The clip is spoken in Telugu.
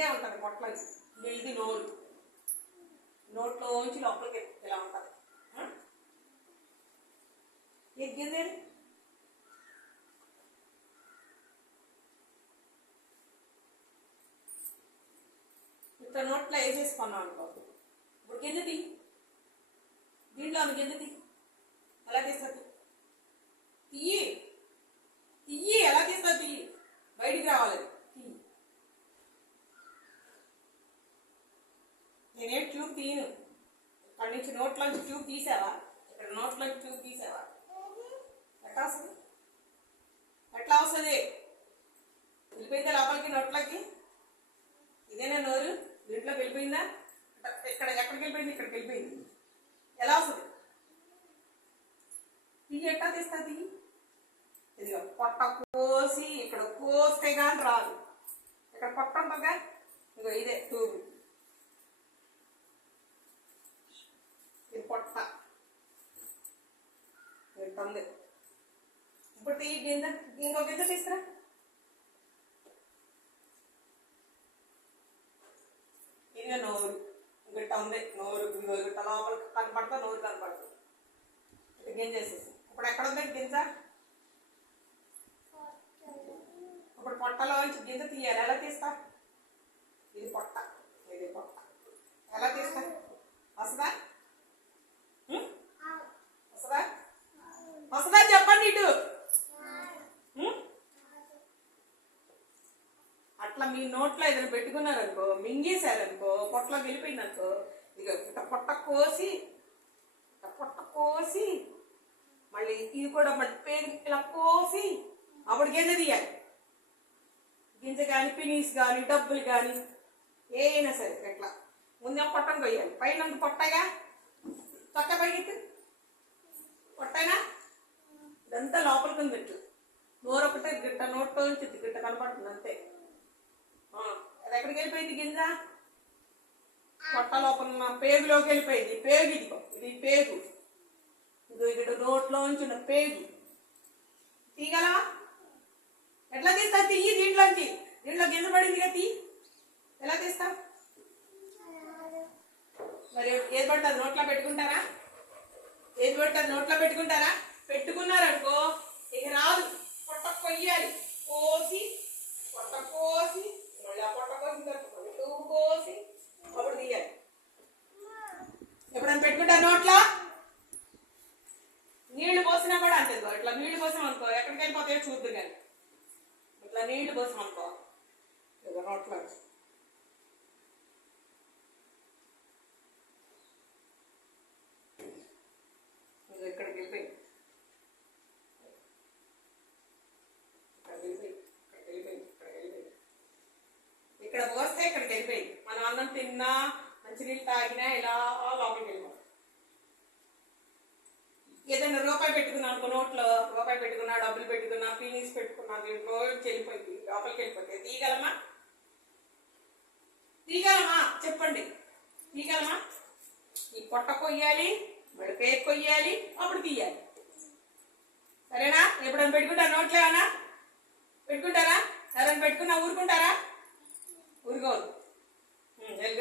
ఇంతే ఉంటుంది పొట్టలో. ఇది నోరు, నోట్లోంచి లోపలికి ఇలా ఉంటుంది. ఇది గింజలు ఇట్లా నోట్లో వేసేసుకున్నాం అనుకో. ఇప్పుడు గింజ తీ, దీంట్లో గింజ తీ. ఎలా తీస్తుంది? తీయి తీయి, ఎలా తీస్తుంది? తీయి, బయటికి రావాలి. తీయి. నేనేం ట్యూబ్ తీయను. అక్కడి నుంచి నోట్లోంచి ట్యూబ్ తీసావా? ఇక్కడ నోట్లోంచి ట్యూబ్ తీసావా? ఎట్లా వస్తుంది? ఎట్లా వస్తుంది? వెళ్ళిపోయిందా లోపలికి నోట్లోకి? ఇదేనా నోరు? దీంట్లోకి వెళ్ళిపోయిందా? ఇక్కడ ఎక్కడికి వెళ్ళిపోయింది? ఇక్కడికి వెళ్ళిపోయింది. ఎలా వస్తుంది? తీయి, ఎట్టా తీస్తా? తీయి. ఇదిగో పొట్ట కోసి ఇక్కడ కోస్తే కానీ రాదు. ఇక్కడ పొట్ట ఉంటుందిగా, ఇదిగో ఇదే ట్యూబ్. ఇది పొట్ట ఉంటుంది. ఇప్పుడు తీయి గింజ, ఇంకో గింజ తీసుకురా. ఇదిగా నోరు గిట్ట ఉంది. నోరు గిట్ట లోపల కనపడతా, నోరు కనపడుతుంది. ఇట్లా గింజ వేసేసి ఇప్పుడు ఎక్కడ ఉంది గింజ? ఇప్పుడు పొట్టలోంచి గింజ తీయాలి. ఎలా తీస్తా? ఇది పొట్ట, ఇది పొట్ట. ఎలా తీస్తా? వస్తుందా? వస్తుందా? వస్తుందా చెప్పండి ఇటు. అట్లా మీ నోట్లో ఏదైనా పెట్టుకున్నారనుకో, మింగేశారనుకో, పొట్టలోకి వెళ్ళిపోయిందనుకో, ఇక ఇట్లా పొట్ట కోసి మళ్ళీ ఇది కూడా మళ్ళీ పేరు ఇలా కోసి అప్పుడు గింజ తీయాలి. గింజ కానీ, పినీస్ కానీ, డబ్బులు కానీ ఏమైనా సరే ఎట్లా ముందే పొట్టను కొయ్యాలి. పైన పొట్టగా చక్క పైకి పొట్టైనా ఇదంతా లోపలికి ఉంది. ఇట్లా నోరు ఒకటే గిట్ట, నోట్లో నుంచి గిట్ట కనపడుతుంది అంతే. అది ఎక్కడికి వెళ్ళిపోయింది గింజ? పొట్ట లోపల పేగులోకి వెళ్ళిపోయింది. పేగు ఇదిగో, ఇది పేగు. ఇదో ఇక్కడ నోట్లోంచి ఉన్న పేగు. తీయగలవా? ఎట్లా తీస్తా? తీయి దీంట్లోంచి. దీంట్లో గింజ పడిందిగా, తీ. ఎలా తీస్తా? మరి ఏది పడితే అది నోట్లో పెట్టుకుంటారా? ఏది పడితే అది నోట్లో పెట్టుకుంటారా? పెట్టుకున్నారనుకో ఇక రాదు. పొట్ట కొయ్యాలి. కోసి పొట్ట కోసి మళ్ళీ ఆ పొట్ట కోసిన తర్వాత టూబు కోసి అప్పుడు తీయాలి. ఎప్పుడైనా పెట్టుకుంటారు నోట్లో? నీళ్లు పోసినా కూడా అంతే. ఇట్లా నీళ్లు పోసాం అనుకో ఎక్కడికి వెళ్ళిపోతాయో చూద్దు. కానీ ఇట్లా నీళ్లు పోసాం అనుకో నోట్లో ఇక్కడికి వెళ్ళిపోయి ఇక్కడ పోస్తే ఇక్కడికి వెళ్ళిపోయింది. మనం అన్నం తిన్నా, మంచినీళ్ళు తాగినా ఇలా లోపలికి వెళ్ళిపోతాం. ఏదైనా రూపాయి పెట్టుకున్నా అనుకో, నోట్లో రూపాయి పెట్టుకున్నా, డబ్బులు పెట్టుకున్నా, పీనీస్ పెట్టుకున్నా, దీంట్లో వెళ్ళిపోయింది, లోపలికి వెళ్ళిపోతే తీయగలమా? తీయగలమా చెప్పండి? తీయగలమా? ఈ పొట్ట కొయ్యాలి, మళ్ళీ పేరు కొయ్యాలి, అప్పుడు తీయాలి. సరేనా? ఎప్పుడైనా పెట్టుకుంటారా నోట్లో? ఏమన్నా పెట్టుకుంటారా? ఎవరైనా పెట్టుకున్నా ఊరుకుంటారా? ఊరుకోవద్దు.